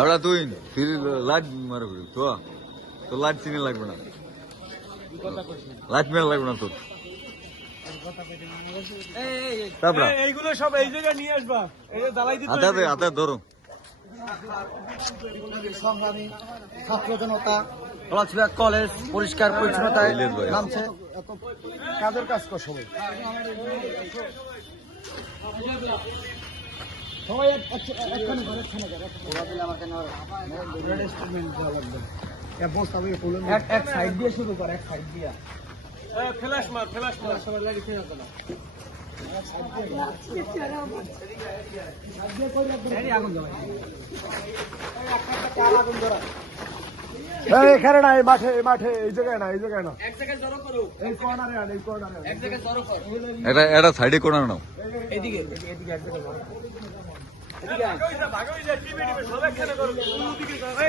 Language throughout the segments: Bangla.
আমরা তুই লাইট মারো তো লাইট চিনি লাগবে না, লাইট মেল লাগবে না তোর। তারপরে এইগুলো সব এই জায়গায় নিয়ে আসবা, এই যে জ্বালাই দিতে হাতে হাতে ধরো। সংগ্রামী ছাত্র জনতা পলাশবাগ কলেজ পরিষ্কার পরিচ্ছন্নতায় নামছে, কাজের কাজ কর সবাই। সবাই এক সাইড দিয়ে শুরু কর, এক সাইড দিয়ে ফ্ল্যাশ মার সবার লাগে এখানে না, এই মাঠে এই জায়গায় না, এই জায়গায় না, এই কর্নারে আন, এই কর্নারে এটা সাইডে করে নাও। এদিকে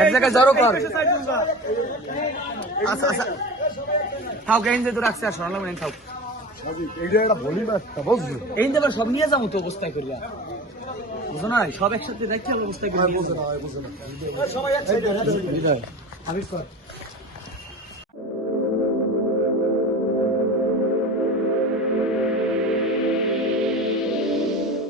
এক জায়গায় জড়ো কর। আচ্ছা আচ্ছা খাও, গেইন যে তো রাখছে আর শোনালাম না, খাও। এইটা একটা ভলি ম্যাচটা বুঝলি, এই দেবার সব নিয়ে যাবো তো অবস্থায় করিয়া, বুঝো না, সব একসাথে দেখতে হবে অবস্থায় করিয়া। বুঝো না সবাই একসাথে হাবিব কর।